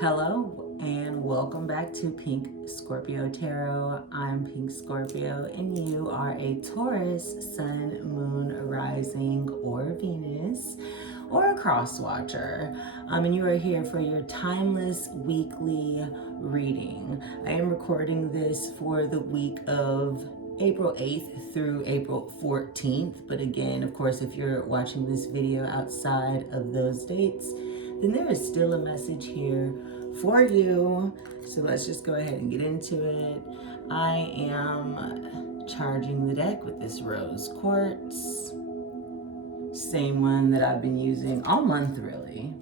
Hello and welcome back to Pink Scorpio Tarot. I'm Pink Scorpio and you are a Taurus, Sun, Moon, Rising, or Venus, or a cross watcher. And you are here for your timeless weekly reading. I am recording this for the week of April 8th through April 14th. But again, of course, if you're watching this video outside of those dates, then there is still a message here for you. So let's just go ahead and get into it. I am charging the deck with this rose quartz. Same one that I've been using all month, really.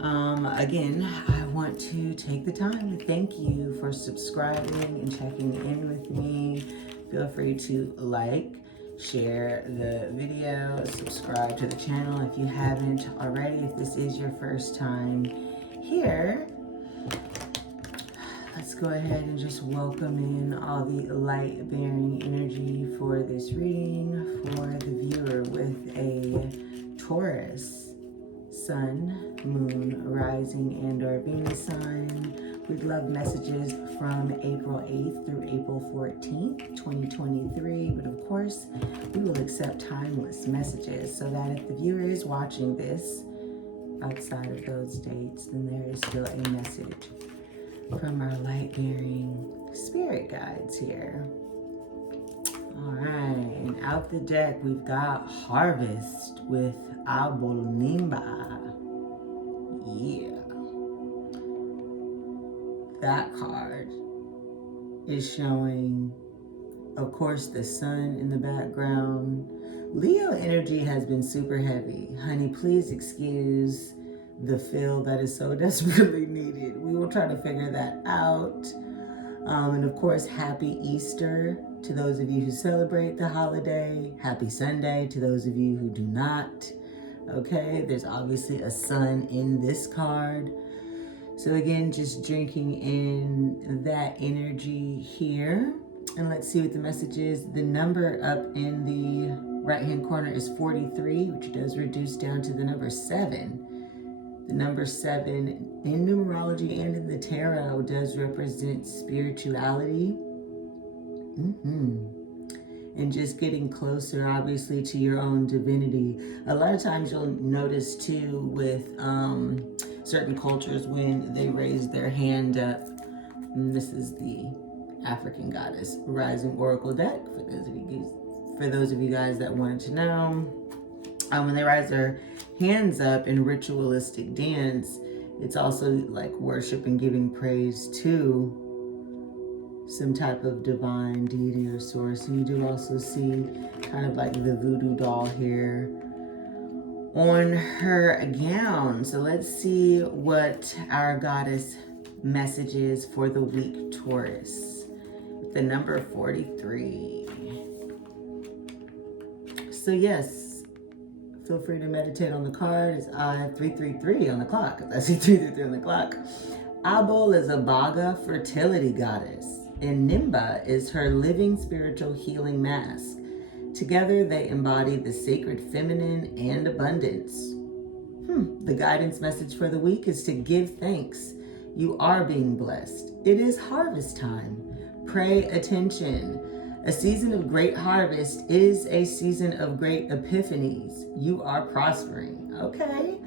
Again, I want to take the time to thank you for subscribing and checking in with me. Feel free to like, share the video, subscribe to the channel if you haven't already. If this is your first time here, let's go ahead and just welcome in all the light-bearing energy for this reading for the viewer with a Taurus Sun, Moon, Rising, and or Venus sign. We'd love messages from April 8th through April 14th, 2023. But of course, we will accept timeless messages so that if the viewer is watching this outside of those dates, then there is still a message from our light-bearing spirit guides here. All right, and out the deck, we've got Harvest with Abolnimba. Yeah. That card is showing, of course, the sun in the background. Leo energy has been super heavy. Honey, please excuse the feel that is so desperately needed. We will try to figure that out. And of course, happy Easter to those of you who celebrate the holiday. Happy Sunday to those of you who do not. Okay, there's obviously a sun in this card. So again, just drinking in that energy here. And let's see what the message is. The number up in the right-hand corner is 43, which does reduce down to the number 7. The number 7 in numerology and in the tarot does represent spirituality. And just getting closer, obviously, to your own divinity. A lot of times you'll notice, too, with certain cultures when they raise their hand up. And this is the African Goddess Rising Oracle deck, for those of you guys that wanted to know. When they raise their hands up in ritualistic dance, it's also like worship and giving praise to some type of divine deity or source. And you do also see kind of like the voodoo doll here on her gown. So let's see what our goddess message is for the week Taurus. The number 43. So yes, feel free to meditate on the card. It's 333 on the clock. I see 333 on the clock. Abol is a Baga fertility goddess, and Nimba is her living spiritual healing mask. Together, they embody the sacred feminine and abundance. The guidance message for the week is to give thanks. You are being blessed. It is harvest time. Pay attention. A season of great harvest is a season of great epiphanies. You are prospering, okay?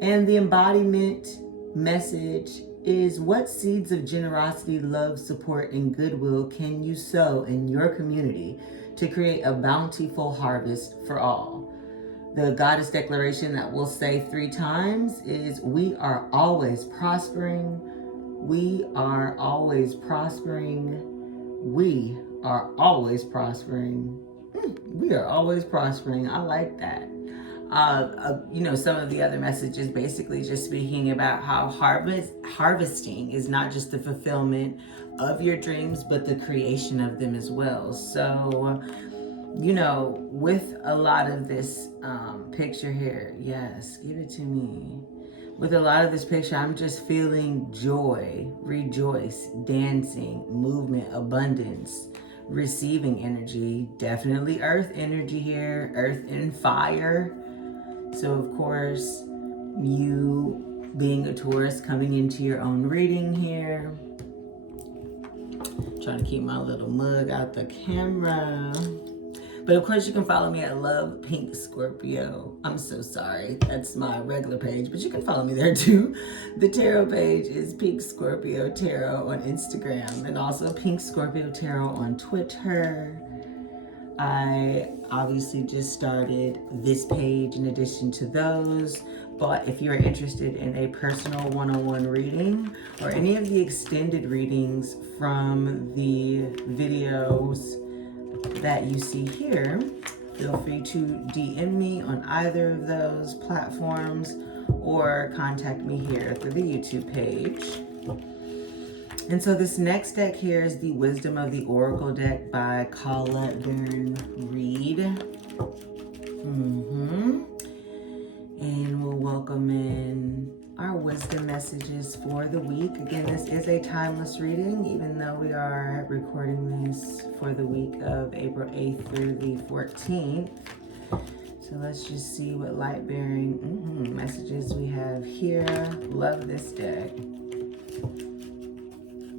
And the embodiment message is, what seeds of generosity, love, support, and goodwill can you sow in your community to create a bountiful harvest for all? The goddess declaration that we'll say 3 times is, we are always prospering. We are always prospering. We are always prospering. We are always prospering. I like that. Some of the other messages basically just speaking about how harvesting is not just the fulfillment of your dreams, but the creation of them as well. So, with a lot of this picture here, yes, give it to me. With a lot of this picture, I'm just feeling joy, rejoice, dancing, movement, abundance, receiving energy, definitely earth energy here, earth and fire. So of course, you being a Taurus, coming into your own reading here. Trying to keep my little mug out the camera. But of course you can follow me at Love Pink Scorpio. I'm so sorry, that's my regular page, but you can follow me there too. The tarot page is Pink Scorpio Tarot on Instagram, and also Pink Scorpio Tarot on Twitter. I obviously just started this page in addition to those, but if you're interested in a personal one-on-one reading or any of the extended readings from the videos that you see here, feel free to DM me on either of those platforms or contact me here through the YouTube page. And so this next deck here is the Wisdom of the Oracle deck by Colette Baron Reed. And we'll welcome in our wisdom messages for the week. Again, this is a timeless reading, even though we are recording this for the week of April 8th through the 14th. So let's just see what light-bearing messages we have here. Love this deck.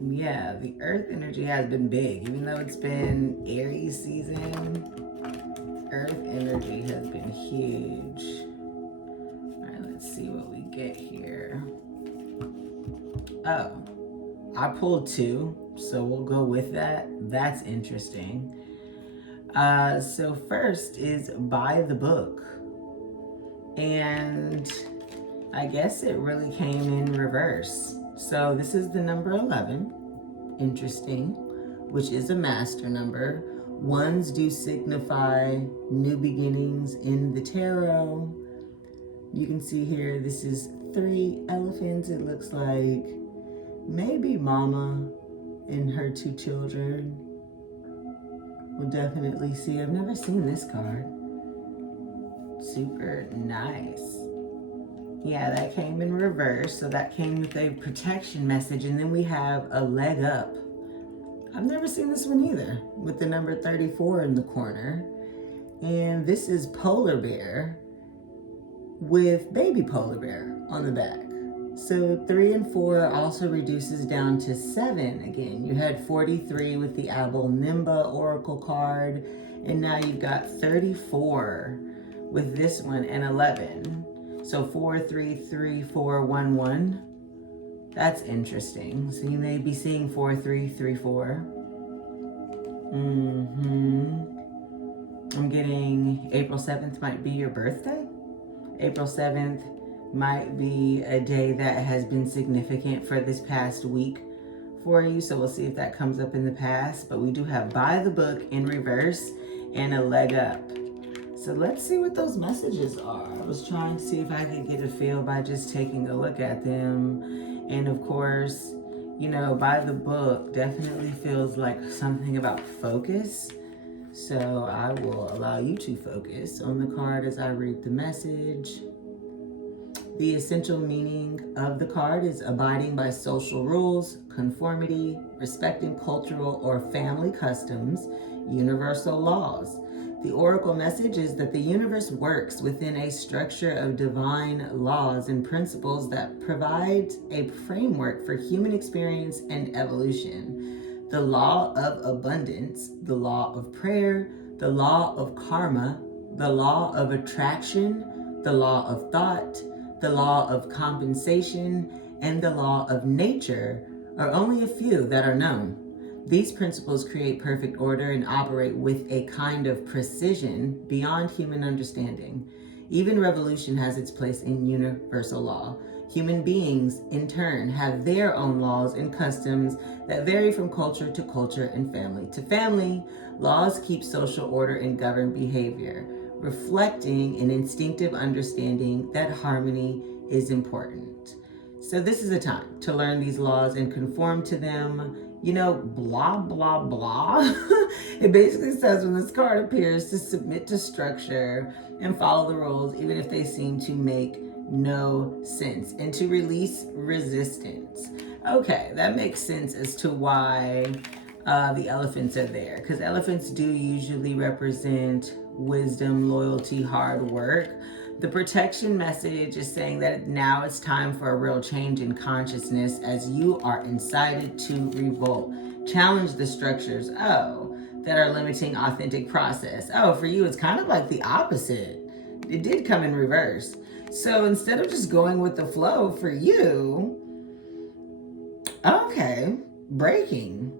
Yeah, the earth energy has been big. Even though it's been Aries season, earth energy has been huge. All right, let's see what we get here. Oh, I pulled two, so we'll go with that. That's interesting. So first is By the Book. And I guess it really came in reverse. So this is the number 11, interesting, which is a master number. Ones do signify new beginnings in the tarot. You can see here, this is 3 elephants. It looks like maybe mama and her 2 children. We'll definitely see. I've never seen this card. Super nice. Yeah, that came in reverse, so that came with a protection message. And then we have a leg up. I've never seen this one either, with the number 34 in the corner. And this is polar bear with baby polar bear on the back. So 3 and 4 also reduces down to 7 again. You had 43 with the Abel Nimba Oracle card, and now you've got 34 with this one, and 11. So 4, 3, 3, 4, 1, 1. That's interesting. So you may be seeing 4, 3, 3, 4. I'm getting April 7th might be your birthday. April 7th might be a day that has been significant for this past week for you. So we'll see if that comes up in the past. But we do have By the Book in reverse and a leg up. So let's see what those messages are. I was trying to see if I could get a feel by just taking a look at them. And of course, you know, By the Book definitely feels like something about focus. So I will allow you to focus on the card as I read the message. The essential meaning of the card is abiding by social rules, conformity, respecting cultural or family customs, universal laws. The oracle message is that the universe works within a structure of divine laws and principles that provide a framework for human experience and evolution. The law of abundance, the law of prayer, the law of karma, the law of attraction, the law of thought, the law of compensation, and the law of nature are only a few that are known. These principles create perfect order and operate with a kind of precision beyond human understanding. Even revolution has its place in universal law. Human beings, in turn, have their own laws and customs that vary from culture to culture and family to family. Laws keep social order and govern behavior, reflecting an instinctive understanding that harmony is important. So this is a time to learn these laws and conform to them. You know, blah, blah, blah. It basically says when this card appears to submit to structure and follow the rules, even if they seem to make no sense, and to release resistance. Okay, that makes sense as to why the elephants are there, because elephants do usually represent wisdom, loyalty, hard work. The protection message is saying that now it's time for a real change in consciousness as you are incited to revolt. Challenge the structures, that are limiting authentic process. For you, it's kind of like the opposite. It did come in reverse. So instead of just going with the flow for you, breaking.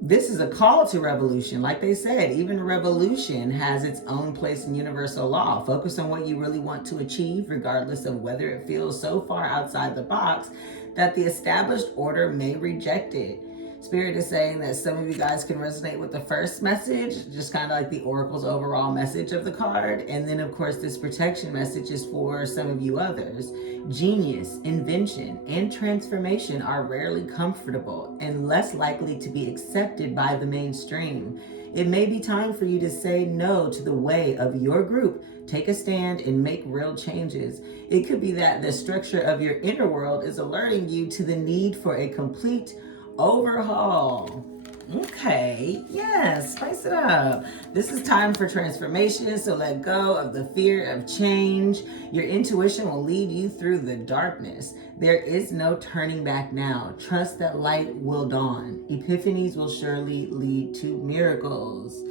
This is a call to revolution. Like they said, even revolution has its own place in universal law. Focus on what you really want to achieve, regardless of whether it feels so far outside the box that the established order may reject it. Spirit is saying that some of you guys can resonate with the first message, just kind of like the Oracle's overall message of the card. And then, of course, this protection message is for some of you others. Genius, invention, and transformation are rarely comfortable and less likely to be accepted by the mainstream. It may be time for you to say no to the way of your group. Take a stand and make real changes. It could be that the structure of your inner world is alerting you to the need for a complete overhaul. Okay, yes, spice it up. This is time for transformation, so let go of the fear of change. Your intuition will lead you through the darkness. There is no turning back now. Trust that light will dawn. Epiphanies will surely lead to miracles.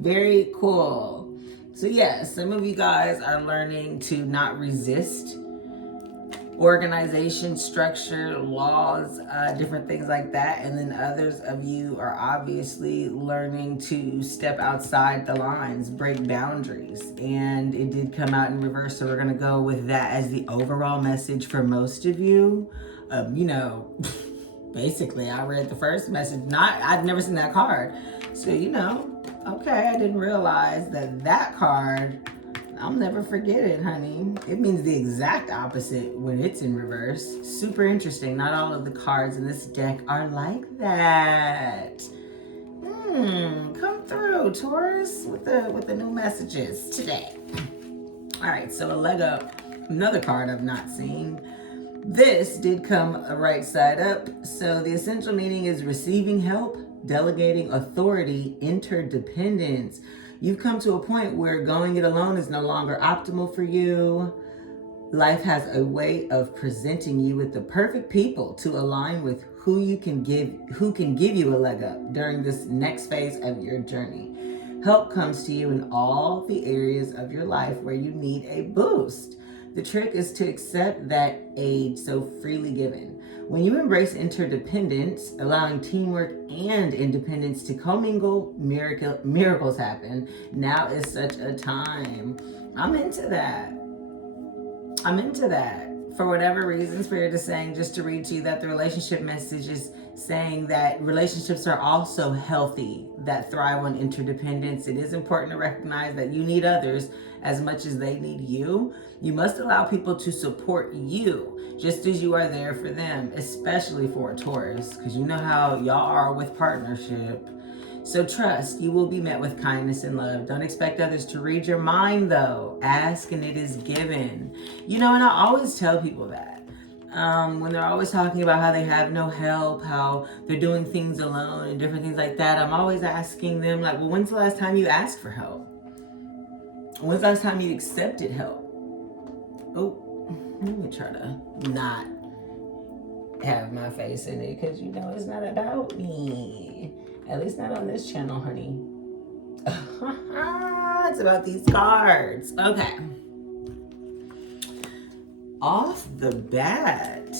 Very cool. So yes, some of you guys are learning to not resist organization, structure, laws, different things like that. And then others of you are obviously learning to step outside the lines, break boundaries. And it did come out in reverse, so we're going to go with that as the overall message for most of you. Basically, I read the first message. I'd never seen that card. So, okay, I didn't realize that card, I'll never forget it, honey. It means the exact opposite when it's in reverse. Super interesting. Not all of the cards in this deck are like that. Come through, Taurus, with the new messages today. All right, so a leg up. Another card I've not seen. This did come right side up. So the essential meaning is receiving help, delegating authority, interdependence. You've come to a point where going it alone is no longer optimal for you. Life has a way of presenting you with the perfect people to align with who can give you a leg up during this next phase of your journey. Help comes to you in all the areas of your life where you need a boost. The trick is to accept that aid so freely given. When you embrace interdependence, allowing teamwork and independence to commingle, miracles happen. Now is such a time. I'm into that. For whatever reason, Spirit is saying, just to read to you, that the relationship message is saying that relationships are also healthy, that thrive on interdependence. It is important to recognize that you need others as much as they need you. You must allow people to support you just as you are there for them, especially for a Taurus, because you know how y'all are with partnership. So trust, you will be met with kindness and love. Don't expect others to read your mind, though. Ask and it is given. And I always tell people that. When they're always talking about how they have no help, how they're doing things alone and different things like that, I'm always asking them, like, well, when's the last time you asked for help? When's the last time you accepted help? Oh, let me try to not have my face in it, because it's not about me. At least not on this channel, honey. It's about these cards. Okay. Off the bat,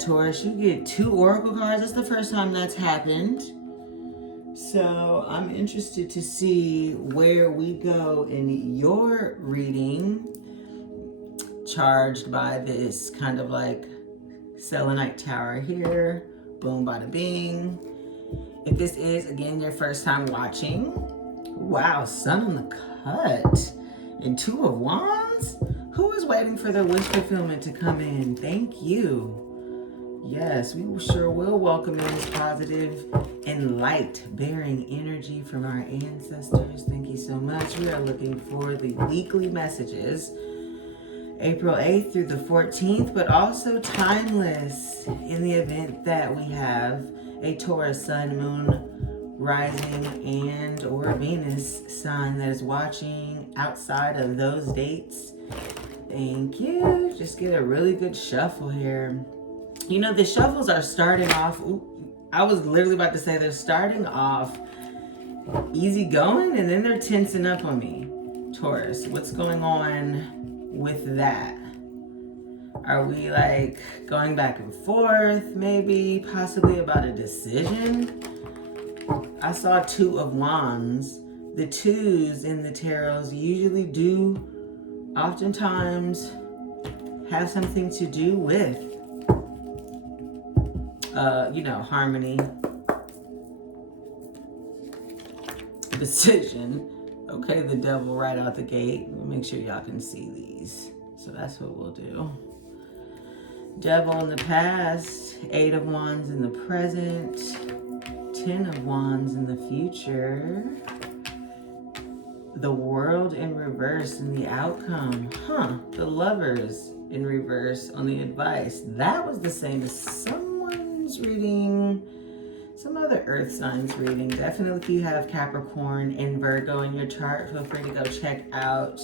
Taurus, you get 2 oracle cards. That's the first time that's happened. So I'm interested to see where we go in your reading, charged by this kind of like selenite tower here. Boom, bada bing. If this is, again, your first time watching, wow, Sun on the cut and 2 of Wands. Who is waiting for their wish fulfillment to come in? Thank you. Yes, we sure will welcome in this positive and light-bearing energy from our ancestors. Thank you so much. We are looking for the weekly messages, April 8th through the 14th, but also timeless in the event that we have a Taurus sun, moon, rising, and or Venus sign that is watching outside of those dates. Thank you. Just get a really good shuffle here. You know, the shuffles are starting off, I was literally about to say they're starting off easy going and then they're tensing up on me. Taurus, what's going on with that? Are we like going back and forth, maybe, possibly about a decision? I saw Two of Wands. The twos in the tarots usually do oftentimes have something to do with, harmony, decision. Okay, the Devil right out the gate. We'll make sure y'all can see these. So that's what we'll do. Devil in the past, 8 of Wands in the present, 10 of Wands in the future, the World in reverse in the outcome. The Lovers in reverse on the advice. That was the same as someone's reading, some other earth signs reading. Definitely if you have Capricorn and Virgo in your chart, feel free to go check out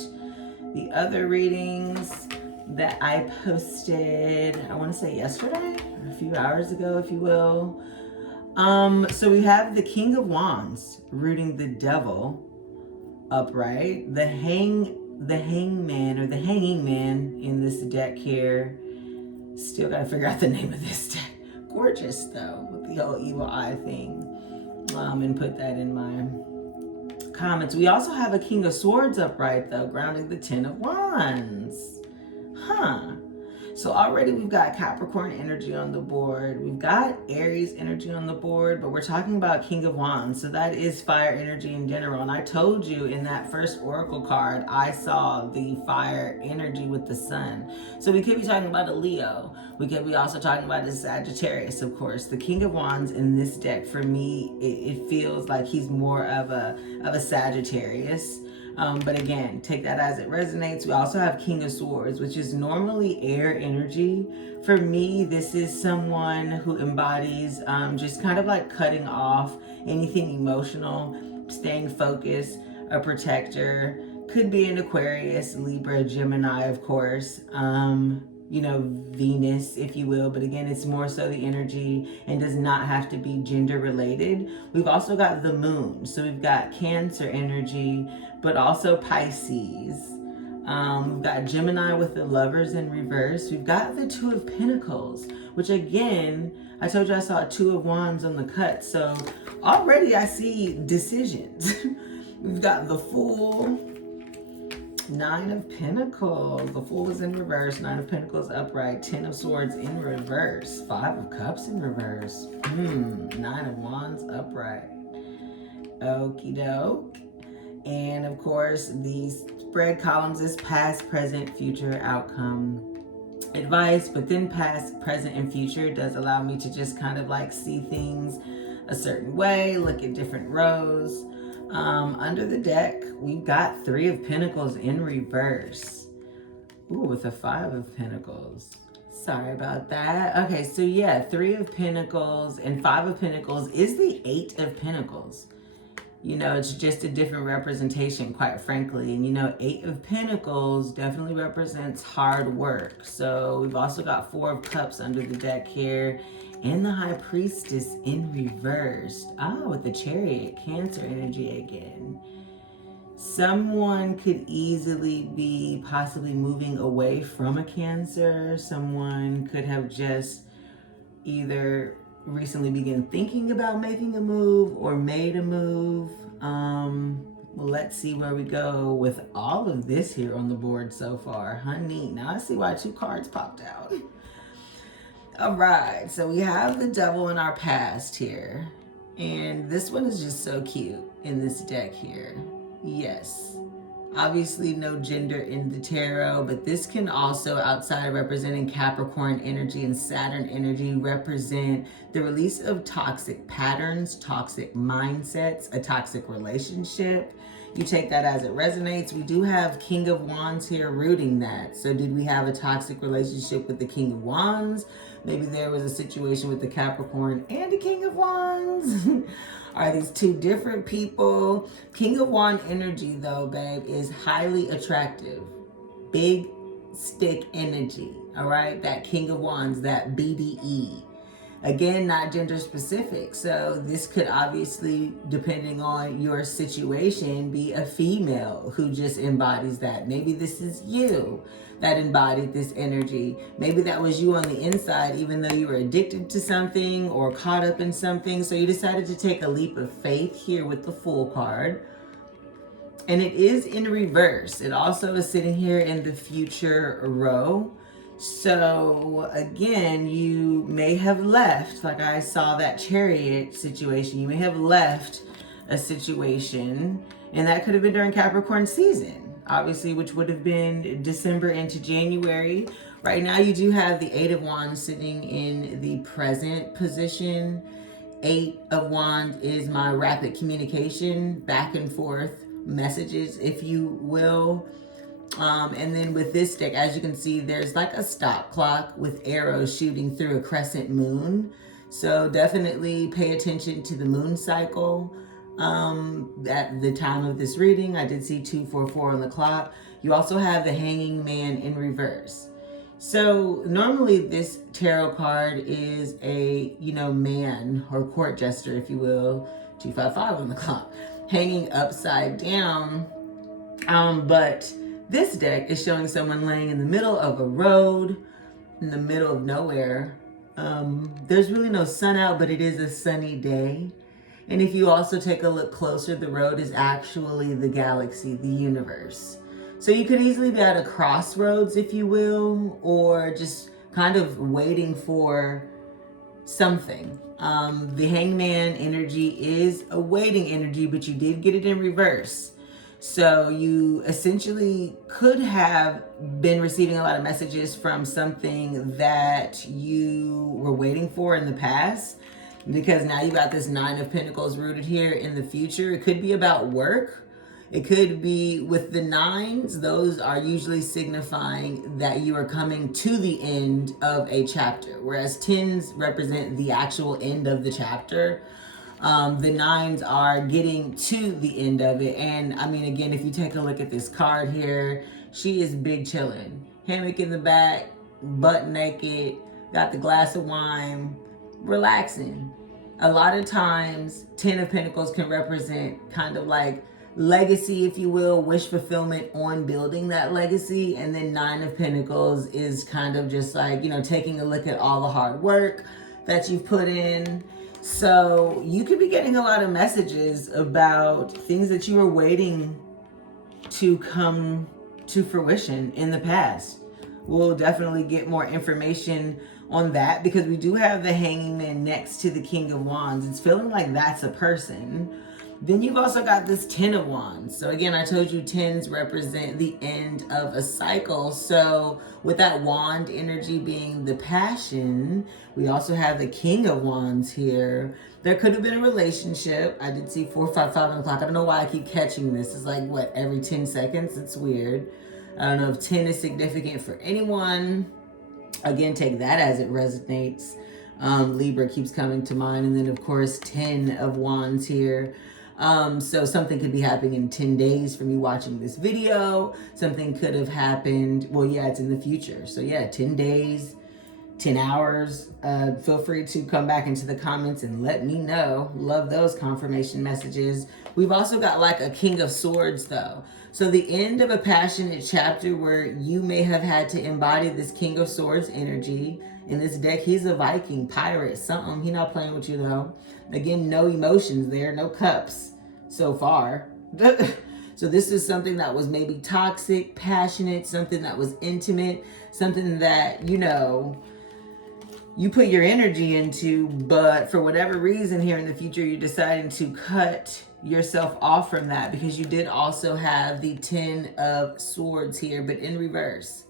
the other readings that I posted, I want to say yesterday, or a few hours ago, if you will. So we have the King of Wands rooting the Devil upright, the Hangman or the Hanging Man in this deck here. Still gotta figure out the name of this deck. Gorgeous though, with the whole evil eye thing. And put that in my comments. We also have a King of Swords upright though, grounding the 10 of Wands. So already we've got Capricorn energy on the board. We've got Aries energy on the board, but we're talking about King of Wands. So that is fire energy in general. And I told you in that first oracle card, I saw the fire energy with the sun. So we could be talking about a Leo. We could be also talking about a Sagittarius, of course. The King of Wands in this deck, for me, it feels like he's more of a Sagittarius. But again, take that as it resonates. We also have King of Swords, which is normally air energy. For me, this is someone who embodies just kind of like cutting off anything emotional, staying focused, a protector. Could be an Aquarius, Libra, Gemini, of course. Venus, if you will. But again, it's more so the energy and does not have to be gender related. We've also got the moon. So we've got Cancer energy, but also Pisces. We've got Gemini with the Lovers in reverse. We've got the Two of Pentacles, which again, I told you I saw Two of Wands on the cut. So already I see decisions. We've got the Fool, 9 of Pentacles. The Fool is in reverse. 9 of Pentacles upright. 10 of Swords in reverse. 5 of Cups in reverse. 9 of Wands upright. Okie doke. And of course, the spread columns is past, present, future, outcome, advice. But then past, present, and future does allow me to just kind of like see things a certain way, look at different rows. Under the deck, we've got 3 of Pentacles in reverse. Ooh, with a 5 of Pentacles. Sorry about that. Okay, so yeah, 3 of Pentacles and 5 of Pentacles is the 8 of Pentacles. It's just a different representation, quite frankly. And 8 of Pentacles definitely represents hard work. So we've also got 4 of Cups under the deck here. And the High Priestess in reverse. With the Chariot, Cancer energy again. Someone could easily be possibly moving away from a Cancer. Someone could have just either recently began thinking about making a move or made a move. Let's see where we go with all of this here on the board so far. Honey, now I see why 2 cards popped out. All right, so we have the Devil in our past here. And this one is just so cute in this deck here. Yes. Obviously no gender in the tarot, but this can also, outside of representing Capricorn energy and Saturn energy, represent the release of toxic patterns, toxic mindsets, a toxic relationship. You take that as it resonates. We do have King of Wands here rooting that. So did we have a toxic relationship with the King of Wands? Maybe there was a situation with the Capricorn and the King of Wands. Are these two different people? King of Wand energy, though, babe, is highly attractive. Big stick energy, all right? That King of Wands, that BDE. Again, not gender specific. So this could obviously, depending on your situation, be a female who just embodies that. Maybe this is you that embodied this energy. Maybe that was you on the inside, even though you were addicted to something or caught up in something. So you decided to take a leap of faith here with the Fool card. And it is in reverse. It also is sitting here in the future row. So again, you may have left, like I saw that Chariot situation, you may have left a situation, and that could have been during Capricorn season, obviously, which would have been December into January. Right now, you do have the Eight of Wands sitting in the present position. Eight of Wands is my rapid communication, back and forth messages, if you will. And then with this deck, as you can see, there's like a stop clock with arrows shooting through a crescent moon. So definitely pay attention to the moon cycle. At the time of this reading, I did see 244 on the clock. You also have the Hanging Man in reverse. So normally this tarot card is a, man or court jester, if you will, 255 on the clock, hanging upside down. But this deck is showing someone laying in the middle of a road, in the middle of nowhere. There's really no sun out, but it is a sunny day. And if you also take a look closer, the road is actually the galaxy, the universe. So you could easily be at a crossroads, if you will, or just kind of waiting for something. The Hangman energy is a waiting energy, but you did get it in reverse. So you essentially could have been receiving a lot of messages from something that you were waiting for in the past, because now you got this Nine of Pentacles rooted here in the future. It could be about work. It could be with the nines. Those are usually signifying that you are coming to the end of a chapter, whereas tens represent the actual end of the chapter. The nines are getting to the end of it. And I mean, again, if you take a look at this card here, she is big chilling. Hammock in the back, butt naked, got the glass of wine, relaxing. A lot of times, 10 of Pentacles can represent kind of like legacy, if you will, wish fulfillment on building that legacy. And then 9 of Pentacles is kind of just like, taking a look at all the hard work that you've put in. So you could be getting a lot of messages about things that you were waiting to come to fruition in the past. We'll definitely get more information on that, because we do have the Hanging Man next to the King of Wands. It's feeling like that's a person. Then you've also got this 10 of Wands. So again, I told you 10s represent the end of a cycle. So with that wand energy being the passion, we also have the King of Wands here. There could have been a relationship. I did see 455 on the clock. I don't know why I keep catching this. It's like, what, every 10 seconds? It's weird. I don't know if 10 is significant for anyone. Again, take that as it resonates. Libra keeps coming to mind. And then, of course, 10 of Wands here. So something could be happening in 10 days from you watching this video. Something could have happened. Well, yeah, it's in the future. So yeah, 10 days, 10 hours. Feel free to come back into the comments and let me know. Love those confirmation messages. We've also got like a King of Swords though. So the end of a passionate chapter where you may have had to embody this King of Swords energy. In this deck, he's a Viking, pirate, something. He's not playing with you though. Again, no emotions there, no cups so far. So this is something that was maybe toxic, passionate, something that was intimate, something that, you put your energy into, but for whatever reason here in the future, you're deciding to cut yourself off from that, because you did also have the 10 of Swords here, but in reverse.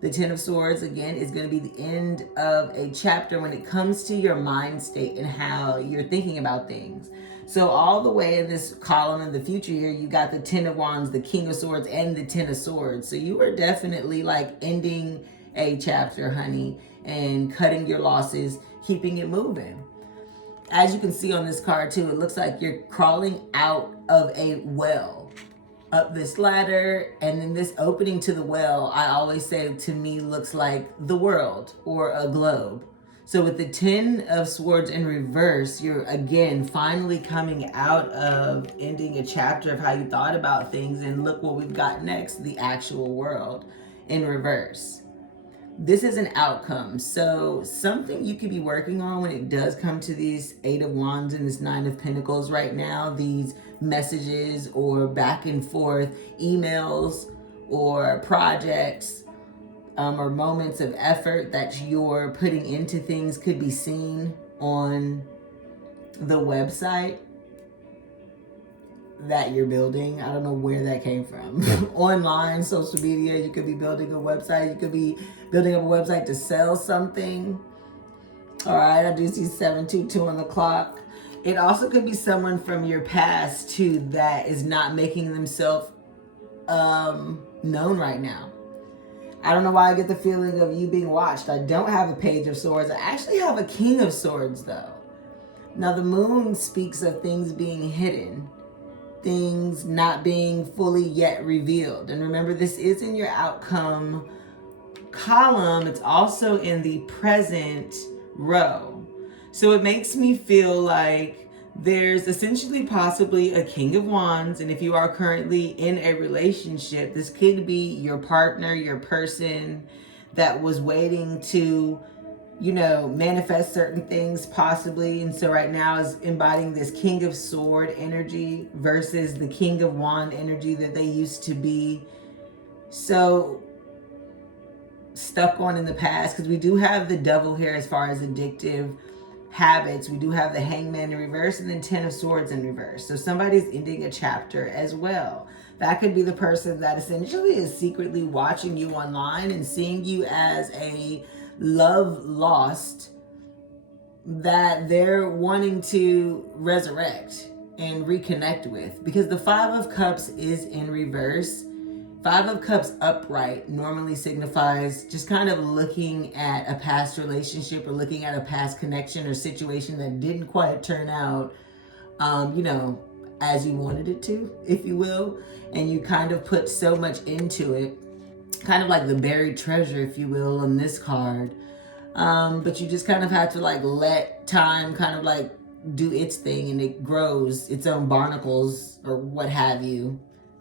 The 10 of Swords, again, is going to be the end of a chapter when it comes to your mind state and how you're thinking about things. So all the way in this column in the future here, you got the 10 of Wands, the King of Swords, and the 10 of Swords. So you are definitely like ending a chapter, honey, and cutting your losses, keeping it moving. As you can see on this card too, it looks like you're crawling out of a well, up this ladder, and then this opening to the well, I always say, to me, looks like the world or a globe. So with the 10 of Swords in reverse, you're again finally coming out of ending a chapter of how you thought about things, and look what we've got next, the actual world in reverse. This is an outcome. So something you could be working on when it does come to these 8 of Wands and this 9 of Pentacles right now, these messages or back and forth emails or projects or moments of effort that you're putting into things could be seen on the website that you're building. I don't know where that came from. Online, social media, you could be building a website. You could be building up a website to sell something. All right, I do see 722 on the clock. It also could be someone from your past too that is not making themselves known right now. I don't know why I get the feeling of you being watched. I don't have a Page of Swords. I actually have a King of Swords though. Now the moon speaks of things being hidden, things not being fully yet revealed. And remember, this is in your outcome column. It's also in the present row. So it makes me feel like there's essentially possibly a King of Wands. And if you are currently in a relationship, this could be your partner, your person that was waiting to, you know, manifest certain things possibly. And so right now is embodying this King of Sword energy versus the King of Wand energy that they used to be so stuck on in the past. Because we do have the Devil here as far as addictive habits. We do have the Hangman in reverse and then 10 of Swords in reverse. So somebody's ending a chapter as well. That could be the person that essentially is secretly watching you online and seeing you as a love lost that they're wanting to resurrect and reconnect with. Because the 5 of Cups is in reverse. 5 of Cups upright normally signifies just kind of looking at a past relationship or looking at a past connection or situation that didn't quite turn out, you know, as you wanted it to, if you will. And you kind of put so much into it, kind of like the buried treasure, if you will, on this card. But you just kind of have to like let time kind of like do its thing, and it grows its own barnacles or what have you.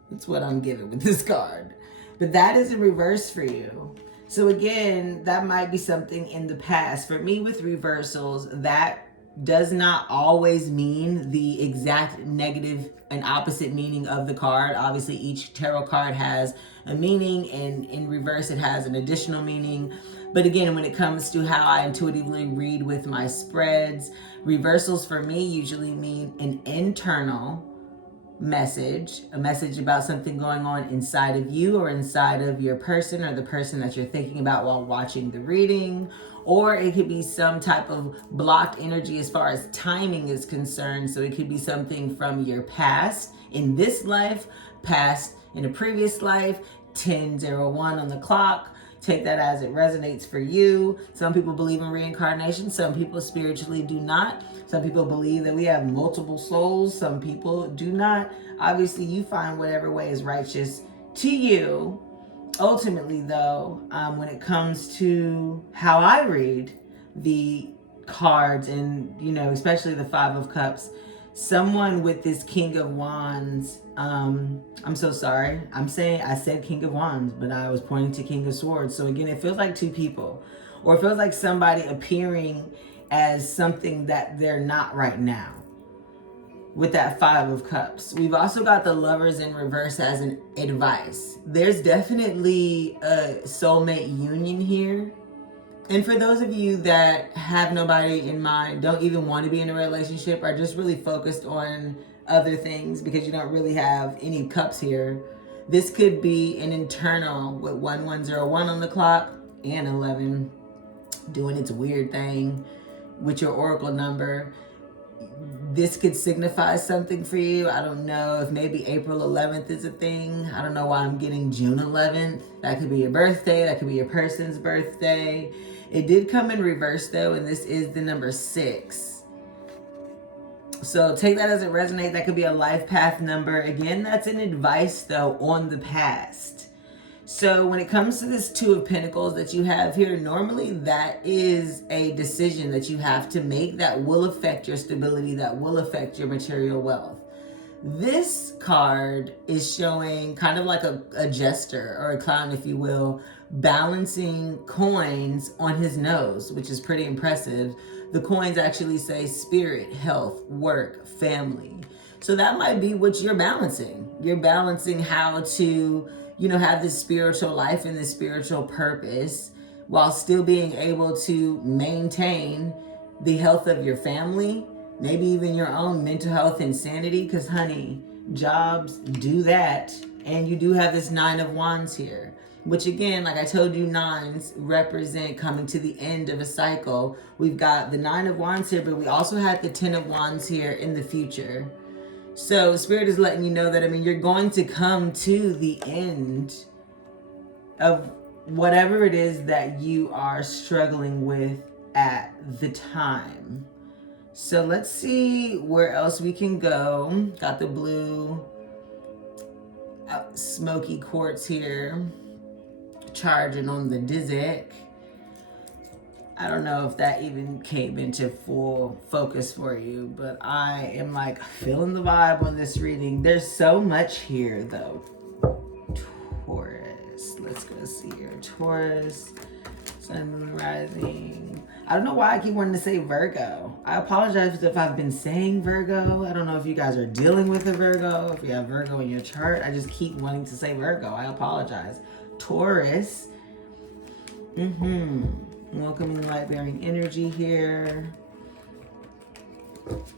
That's what I'm given with this card. But that is in reverse for you. So again, that might be something in the past. For me with reversals, that does not always mean the exact negative and opposite meaning of the card. Obviously, each tarot card has a meaning, and in reverse, it has an additional meaning. But again, when it comes to how I intuitively read with my spreads, reversals for me usually mean an internal message, a message about something going on inside of you or inside of your person or the person that you're thinking about while watching the reading. Or it could be some type of blocked energy as far as timing is concerned. So it could be something from your past in this life, past in a previous life. 10:01 on the clock. Take that as it resonates for you. Some people believe in reincarnation. Some people spiritually do not. Some people believe that we have multiple souls. Some people do not. Obviously, you find whatever way is righteous to you. Ultimately, though, when it comes to how I read the cards and, you know, especially the 5 of Cups, someone with this King of Wands, I'm so sorry. I said King of Wands, but I was pointing to King of Swords. So again, it feels like two people, or it feels like somebody appearing as something that they're not right now with that 5 of Cups. We've also got the Lovers in reverse as an advice. There's definitely a soulmate union here. And for those of you that have nobody in mind, don't even want to be in a relationship, are just really focused on other things because you don't really have any cups here, this could be an internal with 1101 on the clock and 11 doing its weird thing with your oracle number. this could signify something for you. I don't know if maybe April 11th is a thing. I don't know why I'm getting June 11th. That could be your birthday. That could be your person's birthday. It did come in reverse though, and this is the number 6. So take that as it resonates. That could be a life path number. Again, that's an advice though on the past. So when it comes to this 2 of Pentacles that you have here, normally that is a decision that you have to make that will affect your stability, that will affect your material wealth. This card is showing kind of like a jester or a clown, if you will, balancing coins on his nose, which is pretty impressive. The coins actually say spirit, health, work, family. So that might be what you're balancing. You're balancing how to, have this spiritual life and this spiritual purpose while still being able to maintain the health of your family, maybe even your own mental health and sanity, because honey, jobs do that. And you do have this 9 of Wands here, which again, like I told you, 9s represent coming to the end of a cycle. We've got the 9 of Wands here, but we also had the 10 of Wands here in the future. So Spirit is letting you know that, you're going to come to the end of whatever it is that you are struggling with at the time. So let's see where else we can go. Got the blue smoky quartz here, charging on the Dizek. I don't know if that even came into full focus for you, but I am feeling the vibe on this reading. There's so much here though. Taurus, let's go see here. Taurus, sun, moon, rising. I don't know why I keep wanting to say Virgo. I apologize if I've been saying Virgo. I don't know if you guys are dealing with a Virgo, if you have Virgo in your chart. I just keep wanting to say Virgo. I apologize. Taurus. Welcoming light-bearing energy here.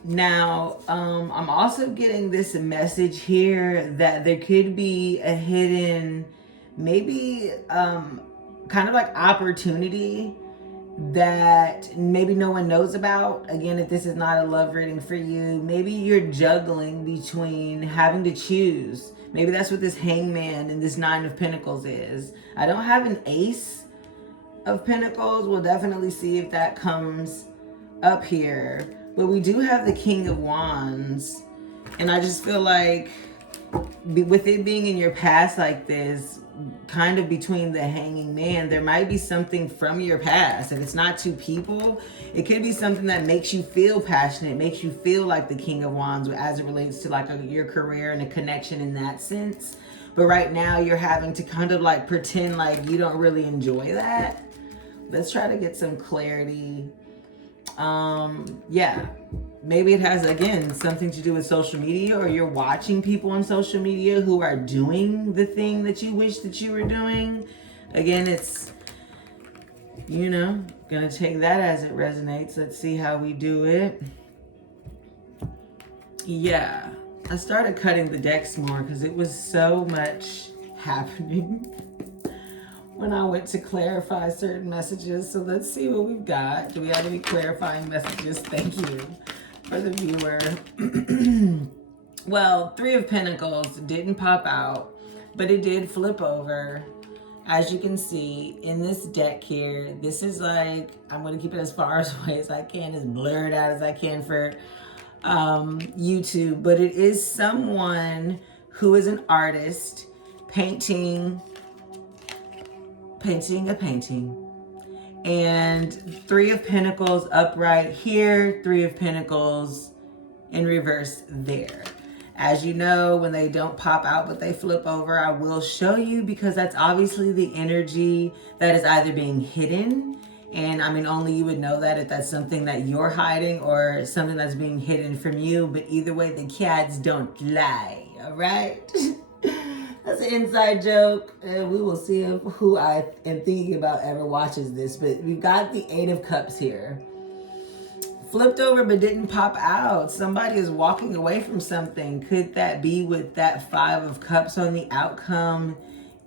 Now, I'm also getting this message here that there could be a hidden, maybe kind of like opportunity that maybe no one knows about. Again, if this is not a love reading for you, maybe you're juggling between having to choose. Maybe that's what this Hangman and this 9 of Pentacles is. I don't have an Ace of Pentacles. We'll definitely see if that comes up here. But we do have the King of Wands. And I just feel like with it being in your past like this, kind of between the Hanging Man, there might be something from your past. If it's not 2 people, it could be something that makes you feel passionate, makes you feel like the King of Wands as it relates to your career and a connection in that sense. But right now you're having to kind of pretend like you don't really enjoy that. Let's try to get some clarity. Yeah, maybe it has, again, something to do with social media, or you're watching people on social media who are doing the thing that you wish that you were doing. Again, it's, gonna take that as it resonates. Let's see how we do it. Yeah, I started cutting the decks more because it was so much happening when I went to clarify certain messages. So let's see what we've got. Do we have any clarifying messages? Thank you for the viewer. Well, 3 of Pentacles didn't pop out, but it did flip over. As you can see in this deck here, this is I'm going to keep it as far away as I can, as blurred out as I can for YouTube. But it is someone who is an artist painting a painting, and 3 of Pentacles upright here, 3 of Pentacles in reverse there. As you know, when they don't pop out but they flip over, I will show you, because that's obviously the energy that is either being hidden, and only you would know that if that's something that you're hiding or something that's being hidden from you. But either way, the cats don't lie. All right. That's an inside joke, and we will see if who I am thinking about ever watches this. But we've got the 8 of Cups here. Flipped over but didn't pop out. Somebody is walking away from something. Could that be with that 5 of Cups on the outcome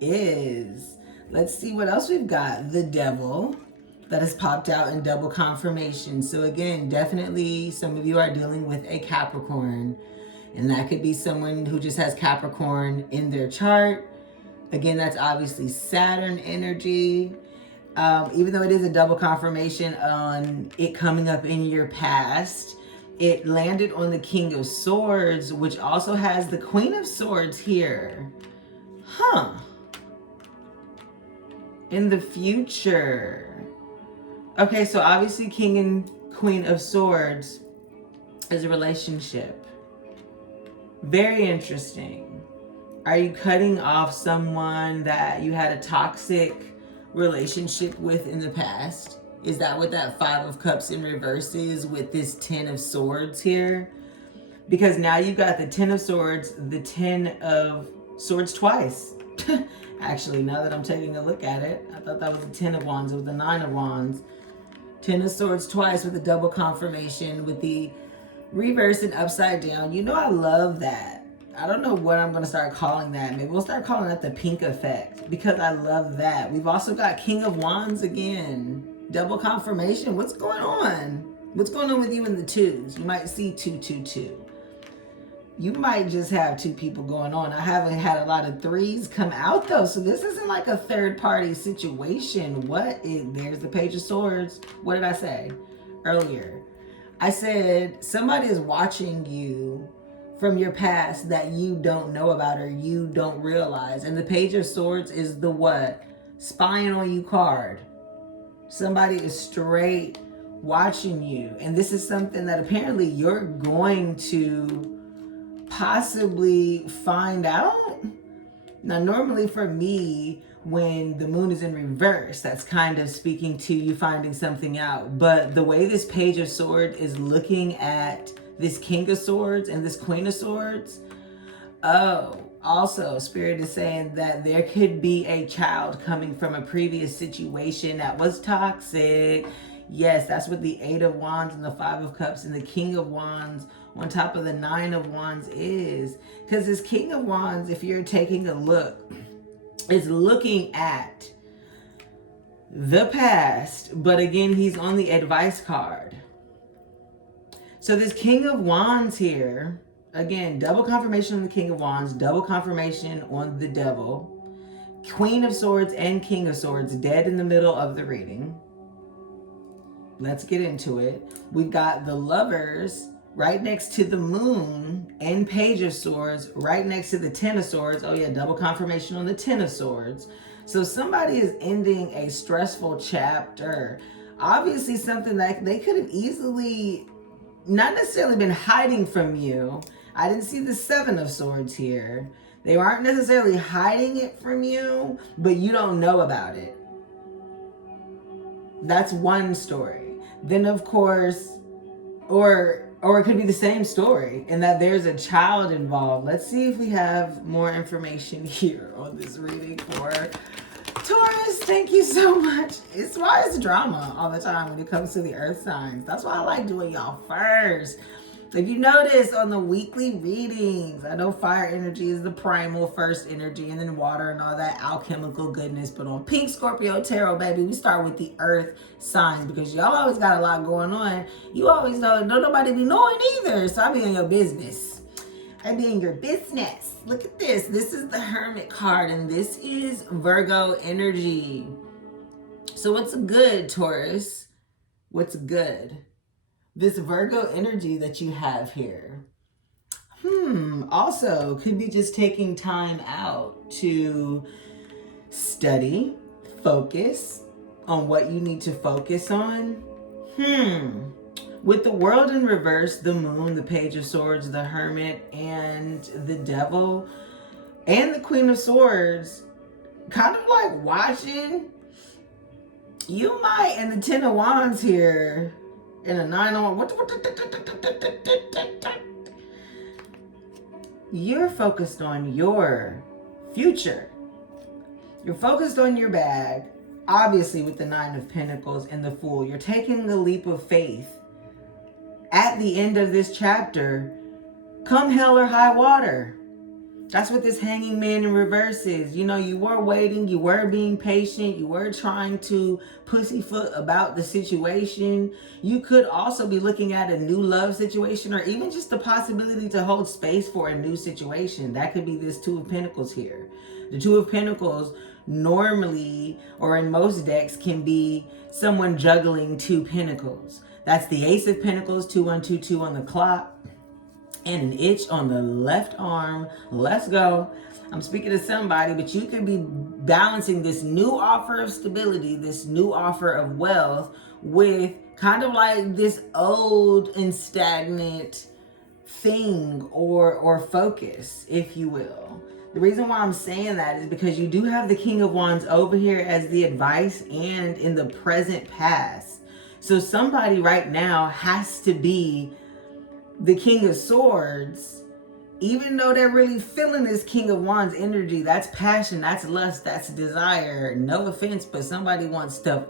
is? Let's see what else we've got. The Devil. that has popped out in double confirmation. So again, definitely some of you are dealing with a Capricorn, and that could be someone who just has Capricorn in their chart. Again, that's obviously Saturn energy. Even though it is a double confirmation on it coming up in your past, it landed on the King of Swords, which also has the Queen of Swords here. Huh. In the future. Okay, so obviously King and Queen of Swords is a relationship. Very interesting. Are you cutting off someone that you had a toxic relationship with in the past? Is that what that Five of Cups in reverse is with this Ten of Swords here? Because now you've got the Ten of Swords, the Ten of Swords twice. Actually, now that I'm taking a look at it, I thought that was the Ten of Wands. It was the Nine of Wands. Ten of Swords twice with the double confirmation with the reverse and upside down. You know, I love that. I don't know what I'm going to start calling that. Maybe we'll start calling that the pink effect, because I love that. We've also got King of Wands again. Double confirmation. What's going on? What's going on with you in the twos? You might see 222. You might just have two people going on. I haven't had a lot of threes come out though, so this isn't like a third party situation. There's the Page of Swords. What did I say earlier? I said somebody is watching you from your past that you don't know about or you don't realize. And the Page of Swords is the what? Spying on you card. Somebody is straight watching you. And this is something that apparently you're going to possibly find out. Now, normally for me, when the moon is in reverse, that's kind of speaking to you finding something out. But the way this Page of Swords is looking at this King of Swords and this Queen of Swords, also Spirit is saying that there could be a child coming from a previous situation that was toxic. Yes, that's what the Eight of Wands and the Five of Cups and the King of Wands on top of the Nine of Wands is. Because this King of Wands, if you're taking a look, is looking at the past, but again, he's on the advice card. So this King of Wands here, again, double confirmation on the King of Wands, double confirmation on the Devil, Queen of Swords and King of Swords dead in the middle of the reading. Let's get into it. We've got the Lovers right next to the Moon and Page of Swords right next to the Ten of Swords. Oh yeah, double confirmation on the Ten of Swords. So somebody is ending a stressful chapter. Obviously something that they could have easily not necessarily been hiding from you. I didn't see the Seven of Swords here. They aren't necessarily hiding it from you, but you don't know about it. That's one story. Then of course, or it could be the same story in that there's a child involved. Let's see if we have more information here on this reading for Taurus. Thank you so much. It's why it's drama all the time when it comes to the earth signs. That's why I like doing y'all first. If you notice on the weekly readings, I know fire energy is the primal first energy, and then water and all that alchemical goodness. But on Pink Scorpio Tarot, baby, we start with the earth signs because y'all always got a lot going on. You always know, don't nobody be knowing either. So I be in your business. I be in your business. Look at this. This is the Hermit card, and this is Virgo energy. So what's good, Taurus? What's good? This Virgo energy that you have here. Also could be just taking time out to study, focus on what you need to focus on. With the World in reverse, the Moon, the Page of Swords, the Hermit, and the Devil, and the Queen of Swords, kind of like watching, you might, and the Ten of Wands here, and a Nine of Wands, you're focused on your future. You're focused on your bag, obviously with the Nine of Pentacles and the Fool. You're taking the leap of faith. At the end of this chapter, come hell or high water, That's what this Hanging Man in reverse is. You know, you were waiting, you were being patient, you were trying to pussyfoot about the situation. You could also be looking at a new love situation, or even just the possibility to hold space for a new situation. That could be this Two of Pentacles here. The Two of Pentacles normally, or in most decks, can be someone juggling two pentacles. That's the Ace of Pentacles, 2122 on the clock, and an itch on the left arm. Let's go. I'm speaking to somebody, but you could be balancing this new offer of stability, this new offer of wealth, with kind of like this old and stagnant thing or focus, if you will. The reason why I'm saying that is because you do have the King of Wands over here as the advice and in the present past. So somebody right now has to be the King of Swords, even though they're really feeling this King of Wands energy. That's passion, that's lust, that's desire. No offense, but somebody wants stuff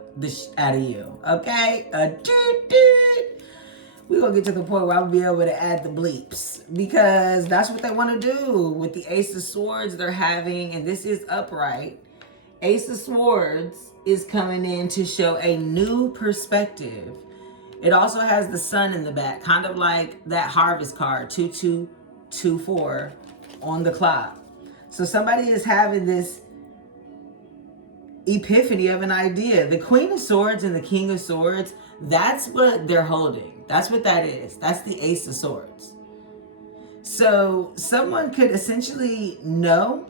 out of you, okay? We're going to get to the point where I'll be able to add the bleeps, because that's what they want to do. With the Ace of Swords they're having, and this is upright, Ace of Swords is coming in to show a new perspective. It also has the sun in the back, kind of like that Harvest card, 2224 on the clock. So somebody is having this epiphany of an idea. The Queen of Swords and the King of Swords, that's what they're holding. That's what that is. That's the Ace of Swords. So someone could essentially know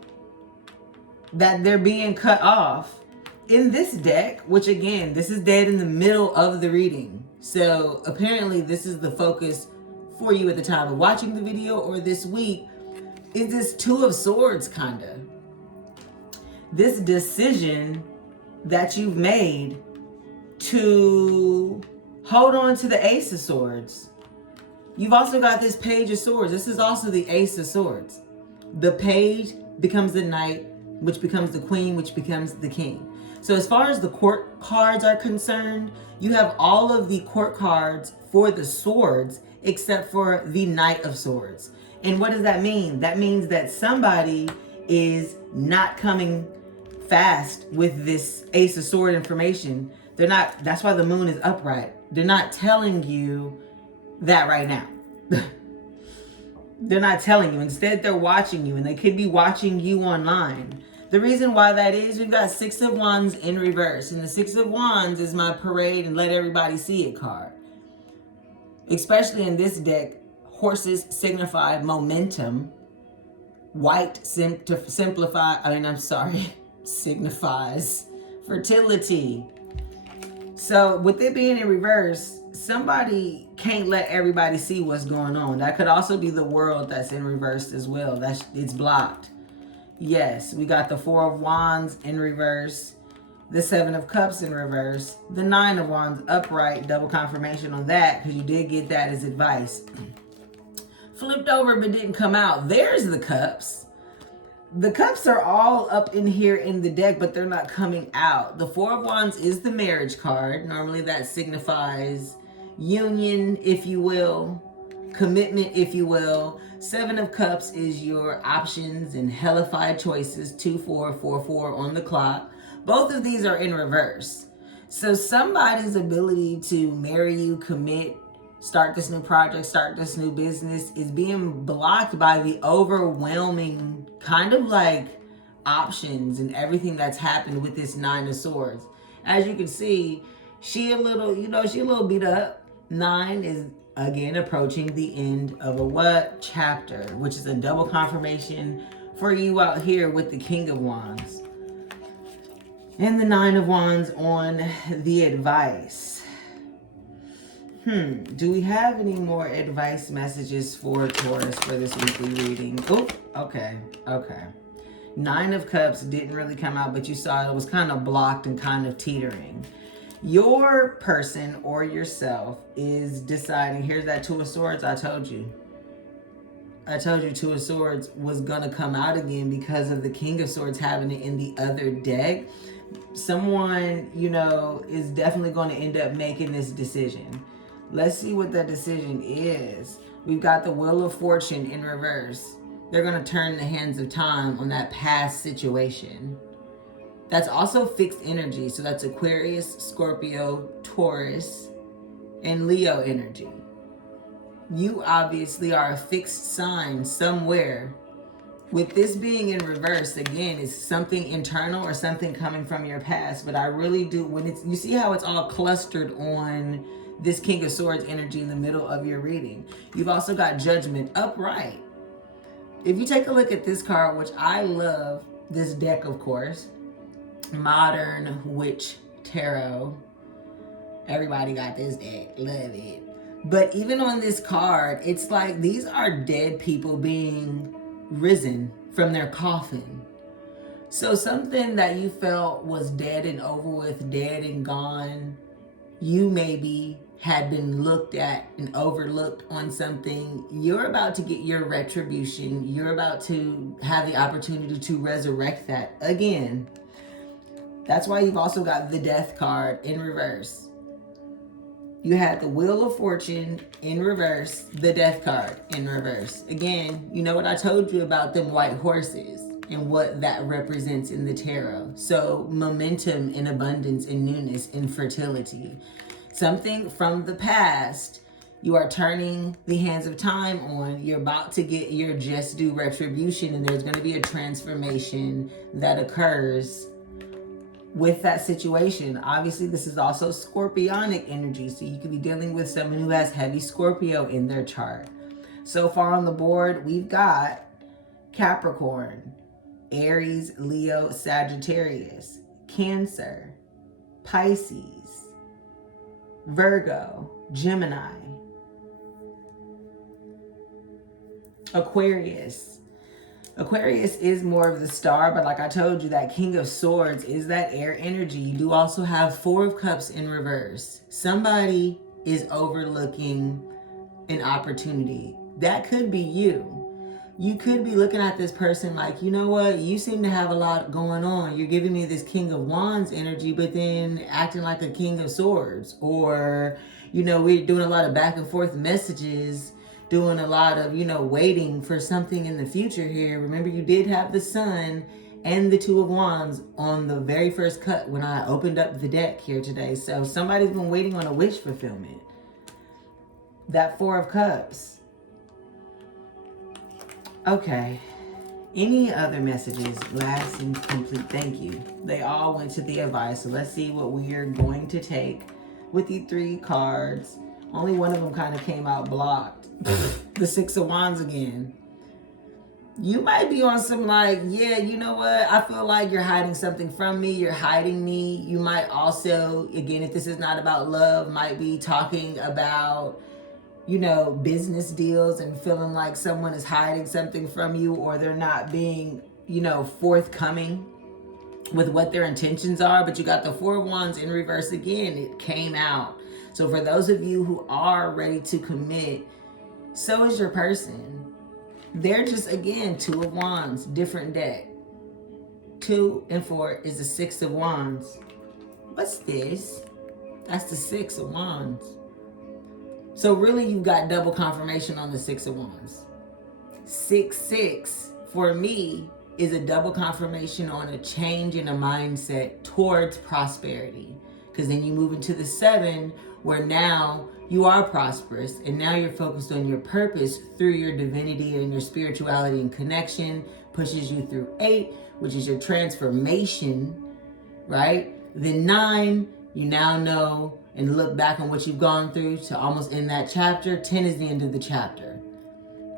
that they're being cut off in this deck, which again, this is dead in the middle of the reading. So apparently this is the focus for you at the time of watching the video, or this week, is this Two of Swords kind of. This decision that you've made to hold on to the Ace of Swords. You've also got this Page of Swords. This is also the Ace of Swords. The Page becomes the Knight, which becomes the Queen, which becomes the King. So as far as the court cards are concerned, you have all of the court cards for the swords except for the Knight of Swords. And what does that mean? That means that somebody is not coming fast with this Ace of Sword information. They're not, that's why the moon is upright. They're not telling you that right now. They're not telling you. Instead, they're watching you, and they could be watching you online. The reason why that is, we've got Six of Wands in reverse. And the Six of Wands is my parade and let everybody see it card. Especially in this deck, horses signify momentum. White signifies fertility. So with it being in reverse, somebody can't let everybody see what's going on. That could also be the world that's in reverse as well. It's blocked. Yes, we got the Four of Wands in reverse, the Seven of Cups in reverse, the Nine of Wands upright, double confirmation on that, because you did get that as advice. Flipped over but didn't come out. There's the Cups. The Cups are all up in here in the deck, but they're not coming out. The Four of Wands is the marriage card. Normally that signifies union, if you will, commitment, if you will. Seven of Cups is your options and hellified choices, 2444 on the clock. Both of these are in reverse. So somebody's ability to marry you, commit, start this new project, start this new business is being blocked by the overwhelming kind of like options and everything that's happened with this Nine of Swords. As you can see, she a little beat up. Nine is again approaching the end of a what? Chapter, which is a double confirmation for you out here with the King of Wands. And the Nine of Wands on the advice. Do we have any more advice messages for Taurus for this weekly reading? Oh, okay. Nine of Cups didn't really come out, but you saw it was kind of blocked and kind of teetering. Your person or yourself is deciding, here's that Two of Swords. I told you Two of Swords was going to come out again because of the King of Swords having it in the other deck. Someone, is definitely going to end up making this decision. Let's see what that decision is. We've got the Wheel of Fortune in reverse. they're going to turn the hands of time on that past situation. That's also fixed energy. So that's Aquarius, Scorpio, Taurus, and Leo energy. You obviously are a fixed sign somewhere. With this being in reverse, again, it's something internal or something coming from your past. But I really do, when it's, you see how it's all clustered on this King of Swords energy in the middle of your reading. You've also got Judgment upright. If you take a look at this card, which I love this deck, of course, Modern Witch Tarot. Everybody got this deck, love it. But even on this card, it's like these are dead people being risen from their coffin. So something that you felt was dead and over with, dead and gone, you maybe had been looked at and overlooked on something. You're about to get your retribution. You're about to have the opportunity to resurrect that again. That's why you've also got the Death card in reverse. You had the Wheel of Fortune in reverse, the Death card in reverse. Again, you know what I told you about them white horses and what that represents in the tarot. So momentum and abundance and newness and fertility. Something from the past you are turning the hands of time on. You're about to get your just due retribution, and there's going to be a transformation that occurs with that situation. Obviously, this is also Scorpionic energy, so you could be dealing with someone who has heavy Scorpio in their chart. So far on the board, we've got Capricorn, Aries, Leo, Sagittarius, Cancer, Pisces, Virgo, Gemini, Aquarius. Aquarius is more of the star, but like I told you, that King of Swords is that air energy. You do also have Four of Cups in reverse. Somebody is overlooking an opportunity. That could be you. You could be looking at this person like, you know what? You seem to have a lot going on. You're giving me this King of Wands energy, but then acting like a King of Swords. Or, you know, we're doing a lot of back and forth messages, doing a lot of, you know, waiting for something in the future here. Remember, you did have the Sun and the Two of Wands on the very first cut when I opened up the deck here today. So somebody's been waiting on a wish fulfillment. That Four of Cups. Okay. Any other messages? Last and complete. Thank you. They all went to the advice. So let's see what we are going to take with the 3 cards. Only one of them kind of came out blocked. The Six of Wands again. You might be on some like, yeah, you know what? I feel like you're hiding something from me. You're hiding me. You might also, again, if this is not about love, might be talking about, you know, business deals and feeling like someone is hiding something from you, or they're not being, you know, forthcoming with what their intentions are. But you got the Four of Wands in reverse again. It came out. So for those of you who are ready to commit, so is your person. They're just, again, Two of Wands, different deck. 2 and 4 is the Six of Wands. What's this? That's the Six of Wands. So really, you've got double confirmation on the Six of Wands. 6-6 for me is a double confirmation on a change in a mindset towards prosperity. Because then you move into the 7, where now you are prosperous, and now you're focused on your purpose through your divinity and your spirituality and connection, pushes you through 8, which is your transformation, right? Then 9, you now know and look back on what you've gone through to almost end that chapter. 10 is the end of the chapter.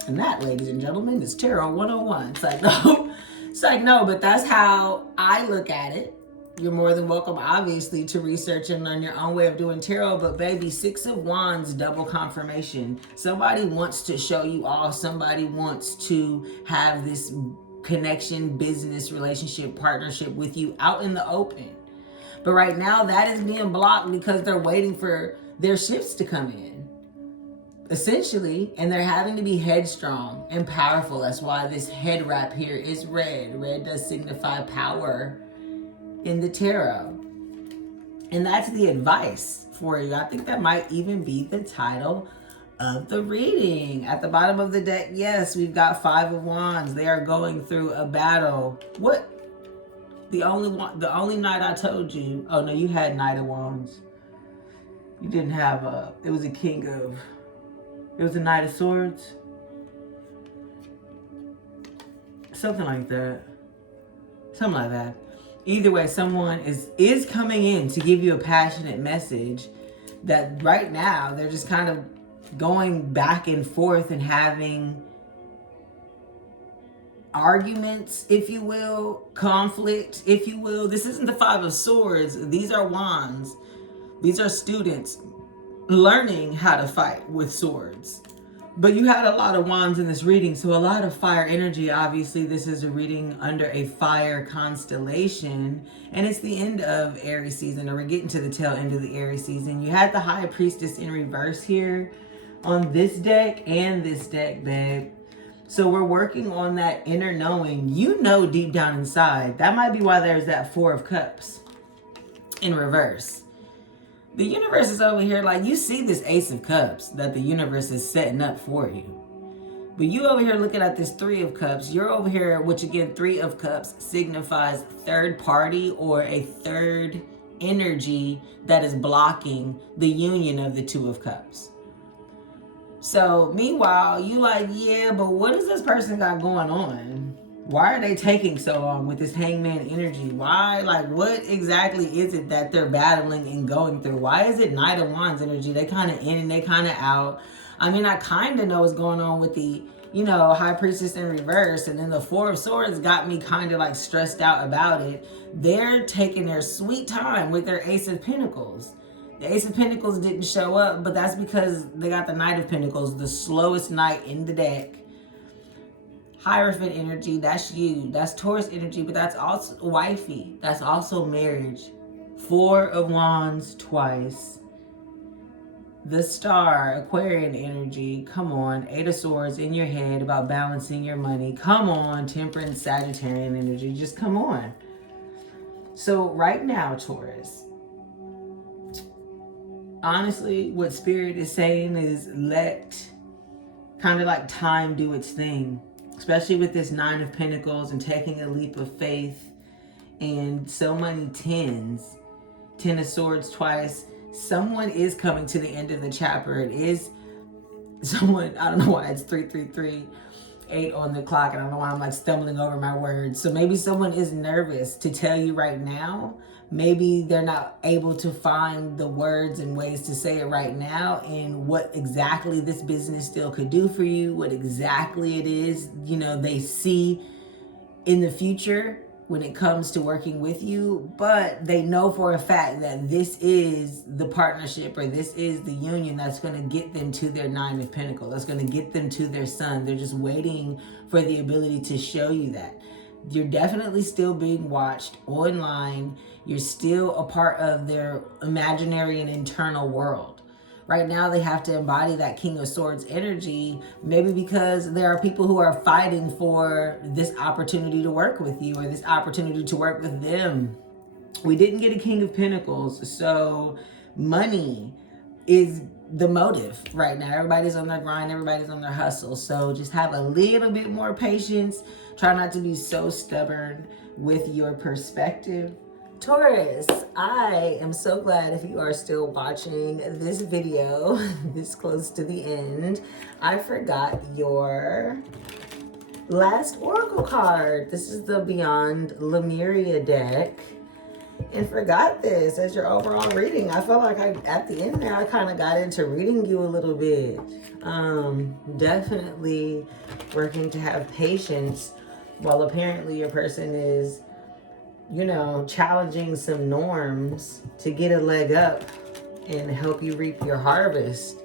And that, ladies and gentlemen, is Tarot 101. It's like, no. It's like, no, but that's how I look at it. You're more than welcome, obviously, to research and learn your own way of doing tarot. But baby, Six of Wands, double confirmation. Somebody wants to show you off. Somebody wants to have this connection, business, relationship, partnership with you out in the open. But right now, that is being blocked because they're waiting for their ships to come in, essentially. And they're having to be headstrong and powerful. That's why this head wrap here is red. Red does signify power in the tarot. And that's the advice for you. I think that might even be the title of the reading. At the bottom of the deck, yes, we've got 5 of Wands. They are going through a battle. What? The only night I told you. Oh no, you had Knight of Wands. You didn't have it was a it was a Knight of Swords. Something like that. Something like that. Either way, someone is coming in to give you a passionate message that right now they're just kind of going back and forth and having arguments, if you will, conflict, if you will. This isn't the 5 of Swords. These are Wands. These are students learning how to fight with swords. But you had a lot of Wands in this reading, so a lot of fire energy. Obviously, this is a reading under a fire constellation, and it's the end of Aries season, or we're getting to the tail end of the Aries season. You had the High Priestess in reverse here on this deck and this deck, babe. So we're working on that inner knowing. You know deep down inside. That might be why there's that 4 of Cups in reverse. The universe is over here, like, you see this Ace of Cups that the universe is setting up for you. But you over here looking at this 3 of Cups. You're over here, which again, 3 of Cups signifies third party or a third energy that is blocking the union of the 2 of Cups. So meanwhile, you like, yeah, but what does this person got going on? Why are they taking so long with this Hangman energy? Why, like, what exactly is it that they're battling and going through? Why is it Knight of Wands energy? They kind of in and they kind of out. I mean, I kind of know what's going on with the, you know, High Priestess in reverse. And then the 4 of Swords got me kind of like stressed out about it. They're taking their sweet time with their Ace of Pentacles. The Ace of Pentacles didn't show up, but that's because they got the Knight of Pentacles, the slowest knight in the deck. Hierophant energy, that's you. That's Taurus energy, but that's also wifey. That's also marriage. 4 of Wands twice. The Star, Aquarian energy. Come on. 8 of Swords in your head about balancing your money. Come on. Temperance, Sagittarian energy. Just come on. So right now, Taurus, honestly, what Spirit is saying is let kind of like time do its thing. Especially with this 9 of Pentacles and taking a leap of faith and so many 10s. 10 of Swords twice. Someone is coming to the end of the chapter. It is someone, I don't know why it's 333, 8 on the clock. And I don't know why I'm like stumbling over my words. So maybe someone is nervous to tell you right now. Maybe they're not able to find the words and ways to say it right now, and what exactly this business still could do for you, what exactly it is, you know, they see in the future when it comes to working with you. But they know for a fact that this is the partnership, or this is the union that's going to get them to their 9 of Pentacles. That's going to get them to their sun. They're just waiting for the ability to show you that. You're definitely still being watched online. You're still a part of their imaginary and internal world. Right now, they have to embody that King of Swords energy, maybe because there are people who are fighting for this opportunity to work with you, or this opportunity to work with them. We didn't get a King of Pentacles, so money is the motive right now. Everybody's on their grind, everybody's on their hustle. So just have a little bit more patience. Try not to be so stubborn with your perspective. Taurus, I am so glad if you are still watching this video this close to the end. I forgot your last oracle card. This is the Beyond Lemuria deck. And forgot this as your overall reading. I felt like at the end there, I kind of got into reading you a little bit. Definitely working to have patience while apparently your person is, you know, challenging some norms to get a leg up and help you reap your harvest.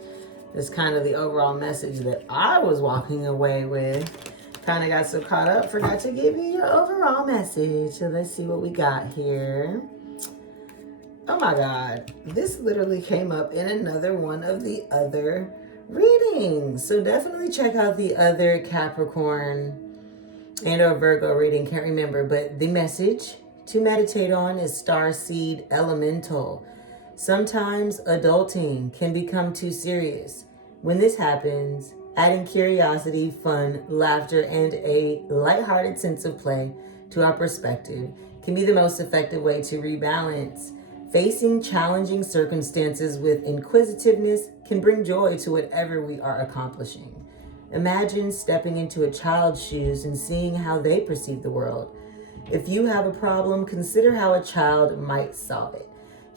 That's kind of the overall message that I was walking away with. Kind of got so caught up, forgot to give you your overall message. So let's see what we got here. Oh my God, this literally came up in another one of the other readings. So definitely check out the other Capricorn and or Virgo reading. Can't remember, but the message to meditate on is Starseed Elemental. Sometimes adulting can become too serious. When this happens, adding curiosity, fun, laughter, and a lighthearted sense of play to our perspective can be the most effective way to rebalance. Facing challenging circumstances with inquisitiveness can bring joy to whatever we are accomplishing. Imagine stepping into a child's shoes and seeing how they perceive the world. If you have a problem, consider how a child might solve it.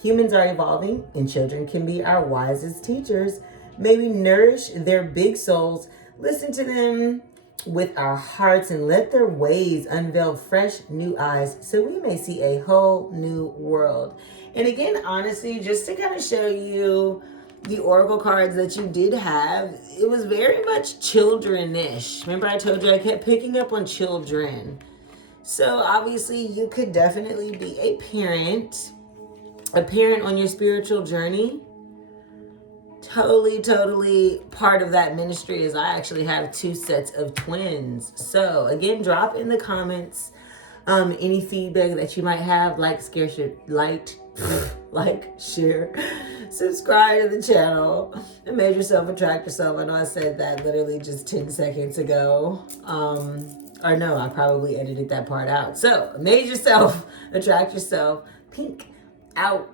Humans are evolving, and children can be our wisest teachers. May we nourish their big souls, listen to them with our hearts, and let their ways unveil fresh new eyes so we may see a whole new world. And again, honestly, just to kind of show you the oracle cards that you did have, it was very much childrenish. Remember I told you I kept picking up on children. So obviously you could definitely be a parent on your spiritual journey. Totally part of that ministry is I actually have 2 sets of twins. So again, drop in the comments any feedback that you might have, like, share, subscribe to the channel, and made yourself attract yourself. I know I said that literally just 10 seconds ago. Or no, I probably edited that part out. So, made yourself attract yourself. Pink out.